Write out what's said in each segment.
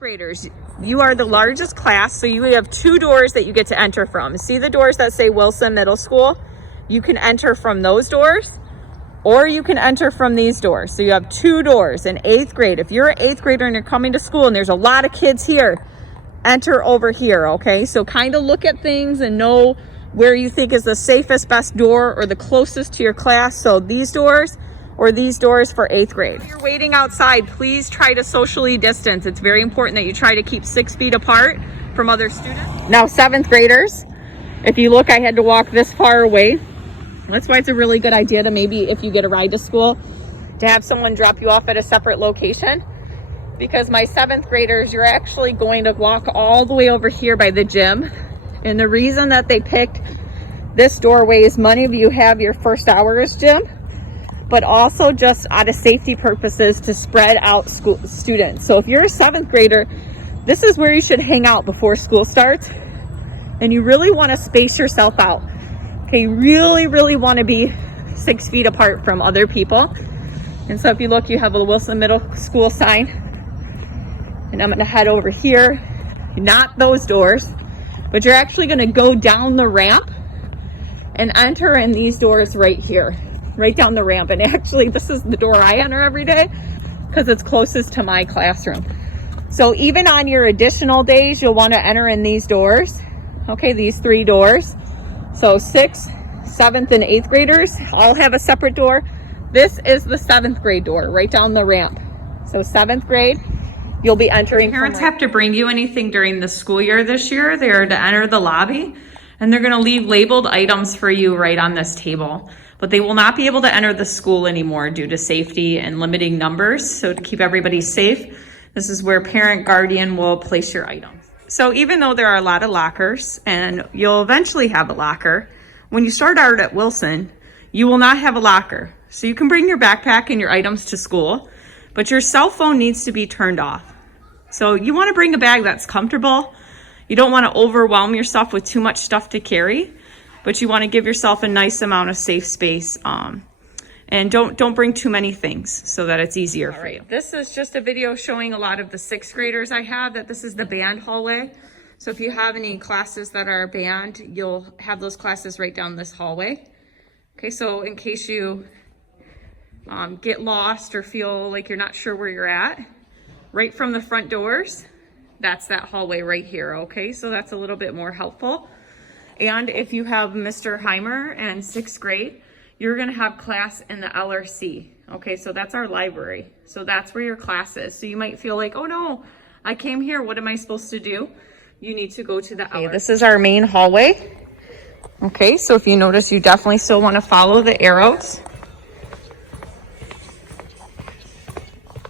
graders, you are the largest class, so you have 2 doors that you get to enter from. See the doors that say Wilson Middle School? You can enter from those doors, or you can enter from these doors. So you have 2 doors in 8th grade. If you're an 8th grader and you're coming to school and there's a lot of kids here, enter over here, okay? So kind of look at things and know where you think is the safest, best door or the closest to your class. So these doors or these doors for 8th grade. If you're waiting outside, please try to socially distance. It's very important that you try to keep 6 feet apart from other students. Now 7th graders, if you look, I had to walk this far away. That's why it's a really good idea to maybe, if you get a ride to school, to have someone drop you off at a separate location. Because my 7th graders, you're actually going to walk all the way over here by the gym. And the reason that they picked this doorway is many of you have your first hours gym, but also just out of safety purposes to spread out school students. So if you're a 7th grader, this is where you should hang out before school starts. And you really want to space yourself out. Okay, you really want to be 6 feet apart from other people. And so if you look, you have a Wilson Middle School sign. And I'm going to head over here, not those doors, but you're actually going to go down the ramp and enter in these doors right here, right down the ramp. And actually, this is the door I enter every day because it's closest to my classroom. So even on your additional days, you'll want to enter in these doors. Okay, these 3 doors. So 6th, 7th, and 8th graders all have a separate door. This is the 7th grade door right down the ramp. So 7th grade, you'll be entering. Parents have to bring you anything during the school year this year. They are to enter the lobby, and they're going to leave labeled items for you right on this table. But they will not be able to enter the school anymore due to safety and limiting numbers. So to keep everybody safe, this is where parent guardian will place your items. So even though there are a lot of lockers, and you'll eventually have a locker, when you start out at Wilson, you will not have a locker. So you can bring your backpack and your items to school, but your cell phone needs to be turned off. So you want to bring a bag that's comfortable. You don't want to overwhelm yourself with too much stuff to carry, but you want to give yourself a nice amount of safe space. And don't bring too many things so that it's easier for you. This is just a video showing a lot of the 6th graders I have, that this is the band hallway. So if you have any classes that are band, you'll have those classes right down this hallway. Okay, so in case you get lost or feel like you're not sure where you're at, right from the front doors, that's that hallway right here, okay? So that's a little bit more helpful. And if you have Mr. Heimer and 6th grade, you're gonna have class in the LRC, okay? So that's our library. So that's where your class is. So you might feel like, oh no, I came here, what am I supposed to do? You need to go to the LRC. This is our main hallway. Okay, so if you notice, you definitely still wanna follow the arrows.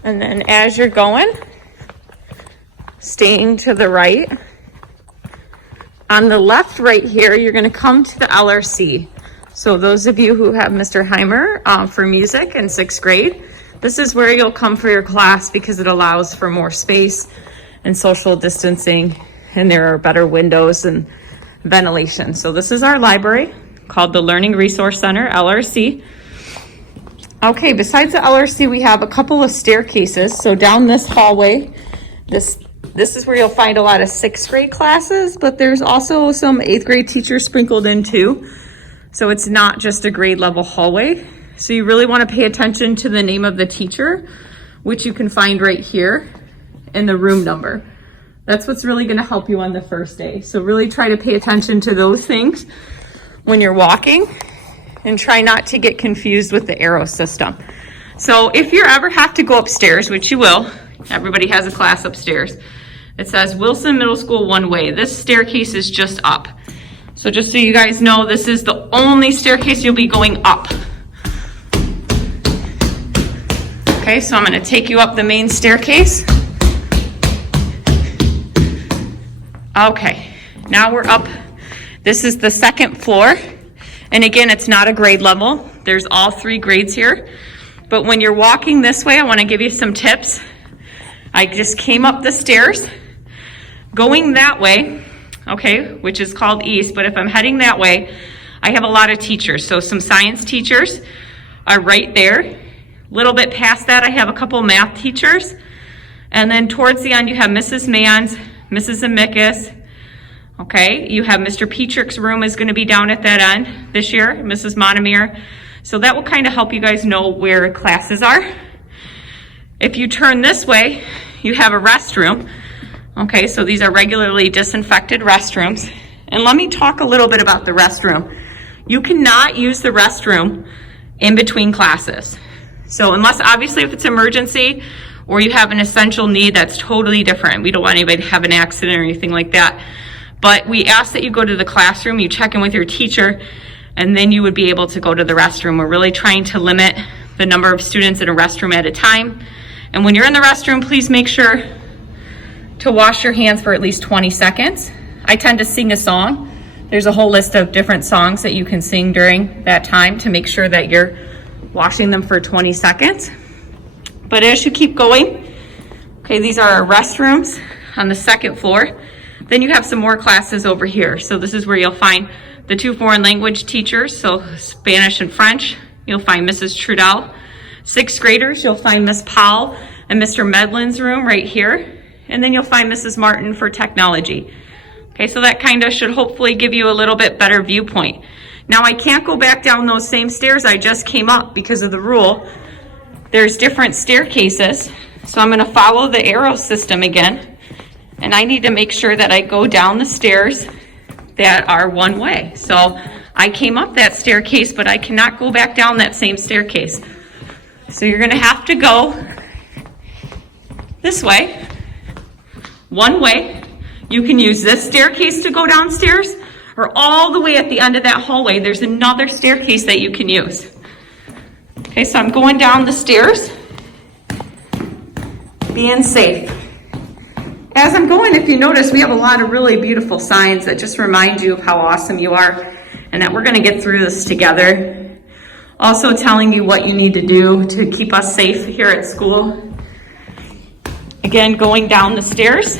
And then as you're going, staying to the right, on the left right here, you're gonna come to the LRC. So those of you who have Mr. Heimer for music in 6th grade, this is where you'll come for your class because it allows for more space and social distancing, and there are better windows and ventilation. So this is our library called the Learning Resource Center, LRC. Okay, besides the LRC, we have a couple of staircases. So down this hallway, this is where you'll find a lot of 6th grade classes, but there's also some 8th grade teachers sprinkled in too. So it's not just a grade level hallway. So you really want to pay attention to the name of the teacher, which you can find right here, and the room number. That's what's really going to help you on the first day. So really try to pay attention to those things when you're walking, and try not to get confused with the arrow system. So if you ever have to go upstairs, which you will, everybody has a class upstairs, it says Wilson Middle School one way. This staircase is just up. So just so you guys know, this is the only staircase you'll be going up. Okay, so I'm gonna take you up the main staircase. Okay, now we're up. This is the 2nd floor. And again, it's not a grade level. There's all 3 grades here. But when you're walking this way, I wanna give you some tips. I just came up the stairs. Going that way, okay, which is called east, but if I'm heading that way, I have a lot of teachers. So some science teachers are right there. A little bit past that, I have a couple math teachers. And then towards the end, you have Mrs. Mann's, Mrs. Amicus. Okay, you have Mr. Petrick's room is going to be down at that end this year, Mrs. Monomere. So that will kind of help you guys know where classes are. If you turn this way, you have a restroom. Okay, so these are regularly disinfected restrooms. And let me talk a little bit about the restroom. You cannot use the restroom in between classes. So unless, obviously, if it's emergency or you have an essential need, that's totally different. We don't want anybody to have an accident or anything like that. But we ask that you go to the classroom, you check in with your teacher, and then you would be able to go to the restroom. We're really trying to limit the number of students in a restroom at a time. And when you're in the restroom, please make sure to wash your hands for at least 20 seconds. I tend to sing a song. There's a whole list of different songs that you can sing during that time to make sure that you're washing them for 20 seconds. But as you keep going, okay, these are our restrooms on the second floor. Then you have some more classes over here. So this is where you'll find the 2 foreign language teachers, so Spanish and French. You'll find Mrs. Trudell. 6th graders, you'll find Miss Powell and Mr. Medlin's room right here. And then you'll find Mrs. Martin for technology. Okay, so that kind of should hopefully give you a little bit better viewpoint. Now I can't go back down those same stairs I just came up because of the rule. There's different staircases. So I'm going to follow the arrow system again. And I need to make sure that I go down the stairs that are one way. So I came up that staircase, but I cannot go back down that same staircase. So you're going to have to go this way, one way. You can use this staircase to go downstairs, or all the way at the end of that hallway, there's another staircase that you can use. Okay, so I'm going down the stairs, being safe. As I'm going, if you notice, we have a lot of really beautiful signs that just remind you of how awesome you are and that we're going to get through this together. Also telling you what you need to do to keep us safe here at school. Again, going down the stairs.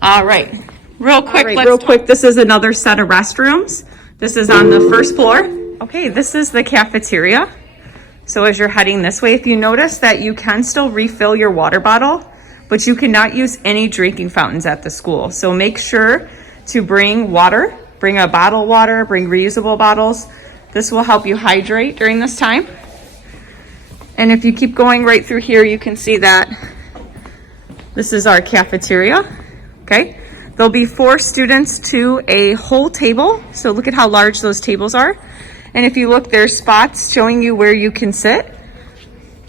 All right, real quick, this is another set of restrooms. This is on the first floor. Okay, this is the cafeteria. So as you're heading this way, if you notice that you can still refill your water bottle, but you cannot use any drinking fountains at the school. So make sure to bring water, bring a bottle of water, bring reusable bottles. This will help you hydrate during this time. And if you keep going right through here, you can see that this is our cafeteria, okay? There'll be 4 students to a whole table. So look at how large those tables are. And if you look, there's spots showing you where you can sit.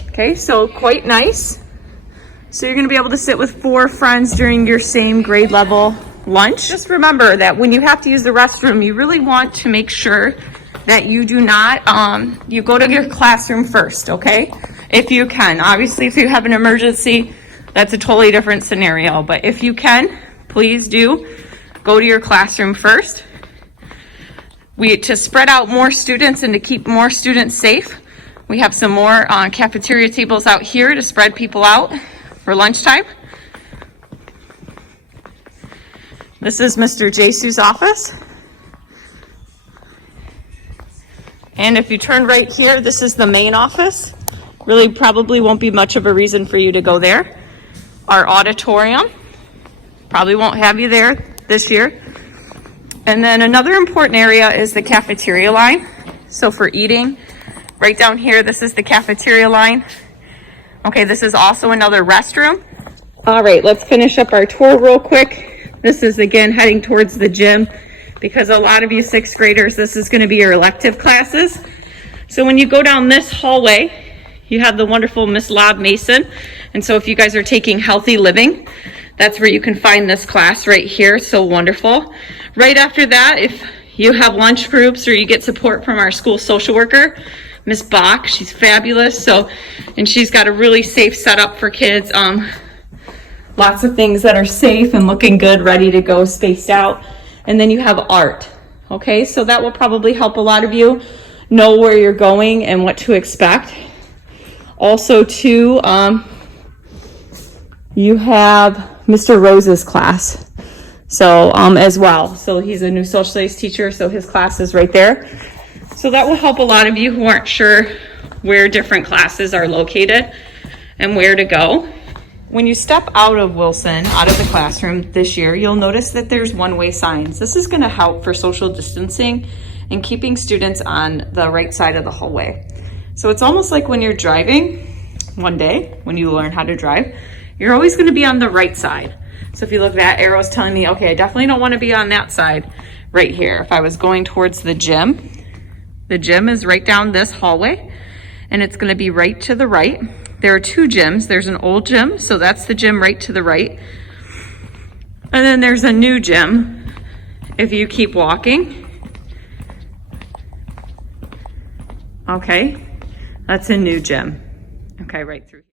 Okay, so quite nice. So you're gonna be able to sit with 4 friends during your same grade level lunch. Just remember that when you have to use the restroom, you really want to make sure that you do not, you go to your classroom first, okay? If you can. Obviously, if you have an emergency, that's a totally different scenario. But if you can, please do go to your classroom first. To spread out more students and to keep more students safe, we have some more cafeteria tables out here to spread people out for lunchtime. This is Mr. Jesu's office. And if you turn right here, this is the main office. Really probably won't be much of a reason for you to go there. Our auditorium, probably won't have you there this year. And then another important area is the cafeteria line. So for eating, right down here, this is the cafeteria line. Okay, this is also another restroom. All right, let's finish up our tour real quick. This is again heading towards the gym because a lot of you 6th graders, this is going to be your elective classes. So when you go down this hallway, you have the wonderful Miss Lob Mason. And so if you guys are taking healthy living, that's where you can find this class right here. So wonderful. Right after that, if you have lunch groups or you get support from our school social worker, Miss Bach, she's fabulous. And she's got a really safe setup for kids. Lots of things that are safe and looking good, ready to go, spaced out. And then you have art. Okay, so that will probably help a lot of you know where you're going and what to expect. Also, too, you have Mr. Rose's class. So as well. So he's a new social studies teacher, so his class is right there. So that will help a lot of you who aren't sure where different classes are located and where to go. When you step out of Wilson, out of the classroom this year, you'll notice that there's one-way signs. This is going to help for social distancing and keeping students on the right side of the hallway. So it's almost like when you're driving one day, when you learn how to drive, you're always going to be on the right side. So if you look, that arrow is telling me, okay, I definitely don't want to be on that side right here. If I was going towards the gym is right down this hallway, and it's going to be right to the right. There are two gyms. There's an old gym, so that's the gym right to the right. And then there's a new gym. If you keep walking, okay, that's a new gym. Okay, right through.